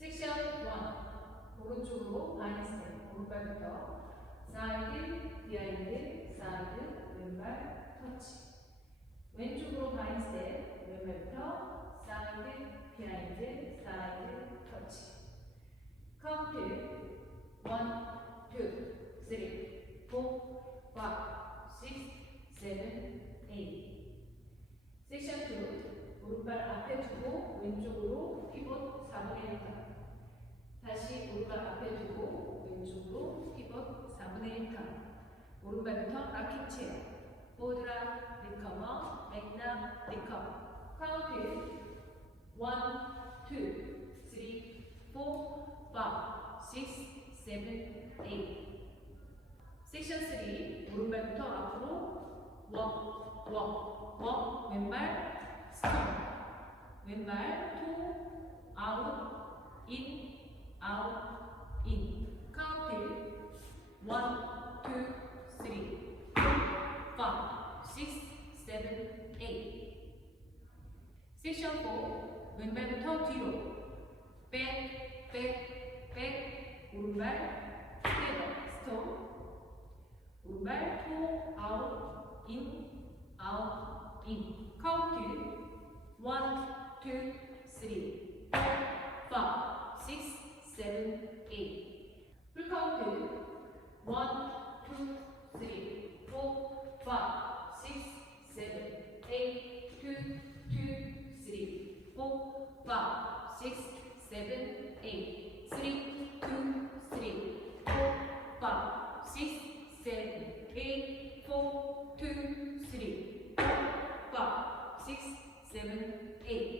섹션 1. 오른쪽으로 바인 스텝. 오른발부터 사이드, 비하인드, 사이드, 왼발, 터치. 왼쪽으로 바인 스텝. 왼발부터 사이드, 비하인드, 사이드, 터치. 카운트 1, 2, 3, 4, 5, 6, 7, 8. 섹션 2. 오른발 앞에 두고 왼쪽으로 피봇 4분의 1 턴. 다시 오른발 앞에 두고 왼쪽으로 피봇 4분의 1 턴. 오른발부터 락킹 체어. 보드락, 리커머, 맥락, 리커머. 카운트 1, 2, 3, 4, 5, 6, 7, 8. 섹션 3. 오른발부터 앞으로 워, 왼발 스톱. 왼발 토, 아웃, 인, 아웃, 인. 카운트 1, 2, 3, 4, 5, 6, 7, 8. 섹션 4. 왼발부터 뒤로 백, 오른발 스텝업, 스톱. 오른발 토, 아웃, 인, 아웃, 인. 카운트 1, 2, 3, 4, 5, 6, 7, 8. 풀카운트 1, 2, 3, 4, 5, 6, 7, 8. 2, 3, 4, 5, 6, 7, 8. 3, 2, 3, 4, 5, 6, 7, 8. 4, 2, 3, 4, 5, 6, 7, 8.